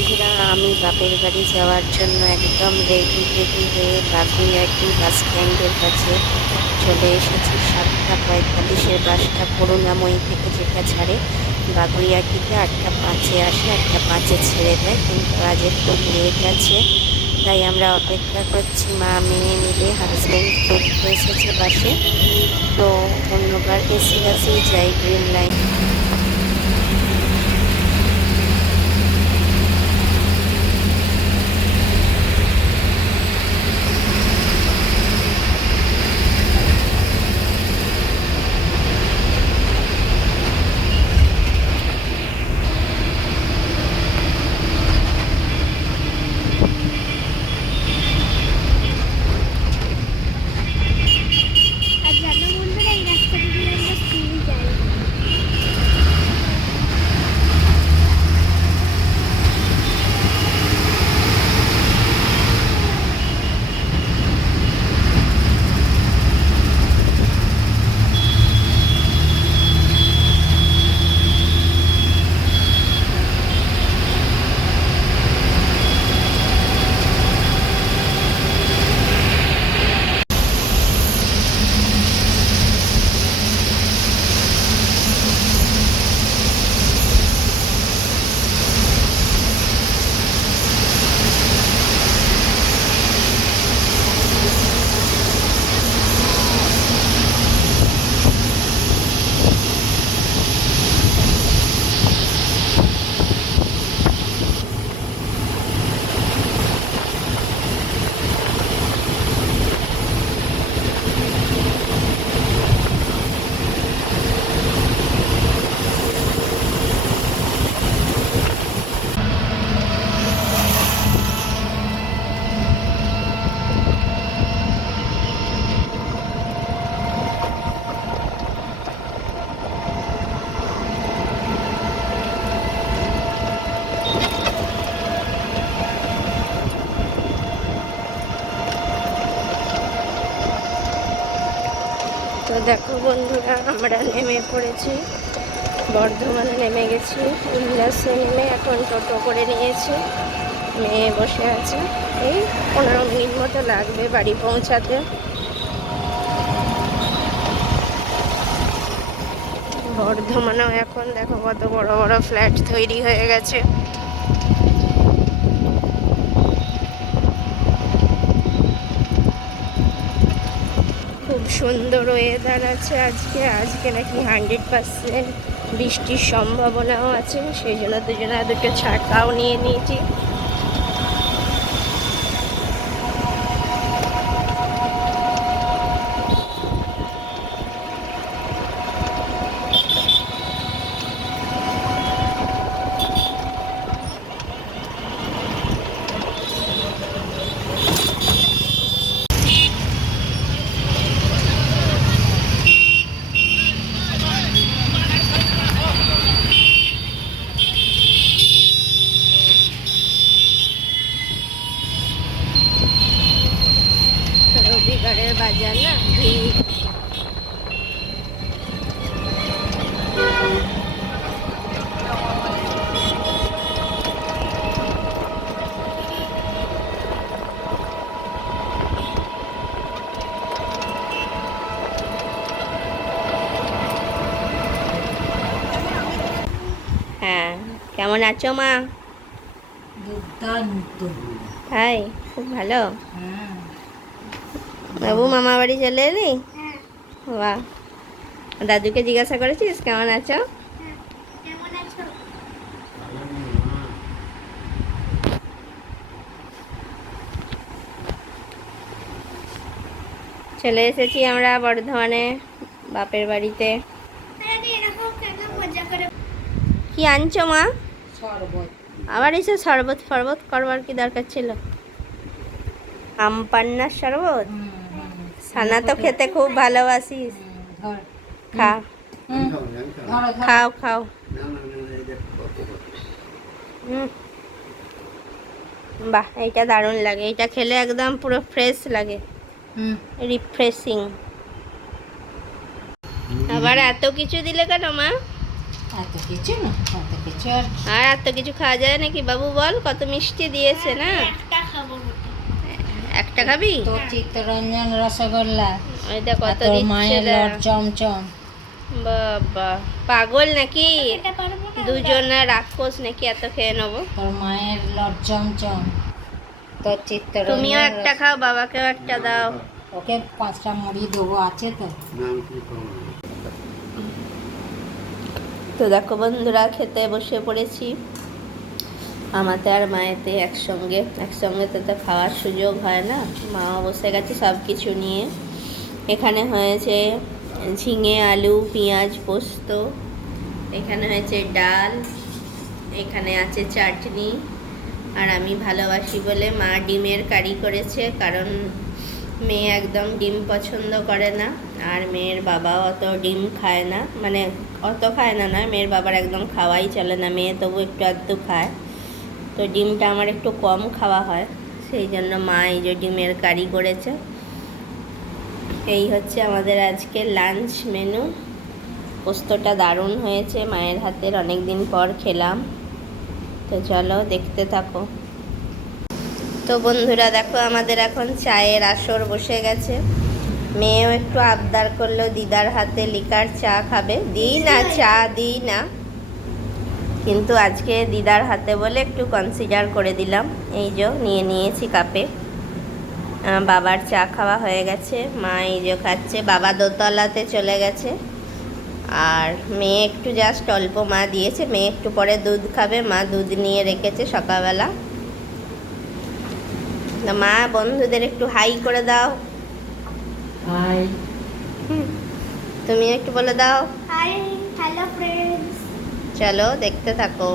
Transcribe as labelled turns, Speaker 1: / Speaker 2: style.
Speaker 1: বন্ধুরা, আমি বাপের বাড়ি যাওয়ার জন্য একদম রেডি রেডি হয়ে বাগুইয়াটি বাস স্ট্যান্ডের কাছে চলে এসেছি। সাতটা পঁয়তাল্লিশের বাসটা করুণাময়ী থেকে যেটা ছাড়ে বাগুইয়াটিতে আটটা পাঁচে আসে, আটটা পাঁচে ছেড়ে দেয়। কিন্তু আজ একটু লেট আছে, তাই আমরা অপেক্ষা করছি। মা মেয়ে মিলে হাজব্যান্ড উঠতে এসেছে বাসে তো অন্যবার এসি বাসেই যাই গ্রিন লাইন দেখো বন্ধুরা, আমরা নেমে পড়েছি। বর্ধমানে নেমে গেছি। উল্লাসে নেমে এখন টোটো করে নিয়েছি। মেয়ে বসে আছে। এই পনেরো মিনিট মতো লাগবে বাড়ি পৌঁছাতে। বর্ধমানেও এখন দেখো কত বড় বড় ফ্ল্যাট তৈরি হয়ে গেছে। খুব সুন্দর ওয়েদার আছে আজকে। আজকে নাকি হান্ড্রেড পার্সেন্ট বৃষ্টির সম্ভাবনাও আছে, সেই জন্য দুজনে দুটো ছাতাও নিয়ে নিয়েছি। হ্যাঁ কেমন আছো মা?
Speaker 2: দুর্দান্ত।
Speaker 1: হাই খুব ভালো?
Speaker 2: হ্যাঁ।
Speaker 1: বাবু মামা বাড়ি চলে এলি? বাহ। দাদুকে জিজ্ঞাসা করেছিস কেমন আছো?
Speaker 3: কেমন আছো
Speaker 1: চলে এসেছি আমরা বর্ধমানে বাপের বাড়িতে। কি আনছো মা? আবার এসে শরবত ফরবত করবার কি দরকার ছিল? আম পান্নার শরবত? সানা তো খেতে খুব ভালোবাসিস। খা। খাও খাও। হুম। বাহ এইটা দারুণ লাগে। এইটা খেলে একদম পুরো ফ্রেশ লাগে। রিফ্রেশিং আবার এত কিছু দিলে কেন মা?
Speaker 2: না এত কিছু আর
Speaker 1: আর আর তো খাওয়া যায় নাকি? বাবু বল কত মিষ্টি দিয়েছে না?
Speaker 3: একটা খাবি
Speaker 2: তোর চিত্তরঞ্জন রসগোল্লা
Speaker 1: ওই কত
Speaker 2: মায়ের লট চমচম।
Speaker 1: বাবা পাগল নাকি?
Speaker 3: এটা না
Speaker 1: দুজনে রাক্ষস নাকি এত খেয়ে নেব?
Speaker 2: তোর মায়ের লট চমচম। তোর চিত্তরঞ্জন
Speaker 1: তুমিও একটা খাও বাবাকেও একটা দাও।
Speaker 2: ওকে পাঁচটা মুড়ি দেবো আছে তো?
Speaker 1: তো দেখো বন্ধুরা খেতে বসে পড়েছি। আমাতে আর মায়েতে একসঙ্গে একসঙ্গে তো তো খাওয়ার সুযোগ হয় না। মা বসে গেছে সব কিছু নিয়ে। এখানে হয়েছে ঝিঙে, আলু, পেঁয়াজ, পোস্ত। এখানে হয়েছে ডাল। এখানে আছে চাটনি। আর আমি ভালোবাসি বলে মা ডিমের কারি করেছে, কারণ মেয়ে একদম ডিম পছন্দ করে না, আর মেয়ের বাবা অত ডিম খায় না মানে অত খায় না না, মেয়ের বাবার একদম খাওয়াই চলে না, মেয়ে তবু একটু আধটু খায়। তো ডিমটা আমার একটু কম খাওয়া হয়, সেই জন্য মা এই যে ডিমের কারি করেছে। এই হচ্ছে আমাদের আজকে লাঞ্চ মেনু। পোস্তটা দারুণ হয়েছে, মায়ের হাতের অনেক দিন পর খেলাম। তো চলো দেখতে থাকো। তো বন্ধুরা দেখো আমাদের এখন চায়ের আসর বসে গেছে। মেয়েও একটু আবদার করল দিদার হাতে লিকার চা খাবে। দিই না চা দিই না। কিন্তু আজকে দিদার হাতে বলে একটু কনসিডার করে দিলাম। এই যে নিয়ে নিয়েছি কাপে। বাবার চা খাওয়া হয়ে গেছে। মা এই যে খাচ্ছে। বাবা দোতলাতে চলে গেছে। আর মেয়ে একটু জাস্ট অল্প মা দিয়েছে। মেয়ে একটু পরে দুধ খাবে। মা দুধ নিয়ে রেখেছে সকালবেলা। তো মা বন্ধুদের একটু হাই করে দাও।
Speaker 2: হাই
Speaker 1: তুমি একটু বলে দাও।
Speaker 3: হাই হ্যালো ফ্রেন্ডস
Speaker 1: চলো দেখতে থাকো।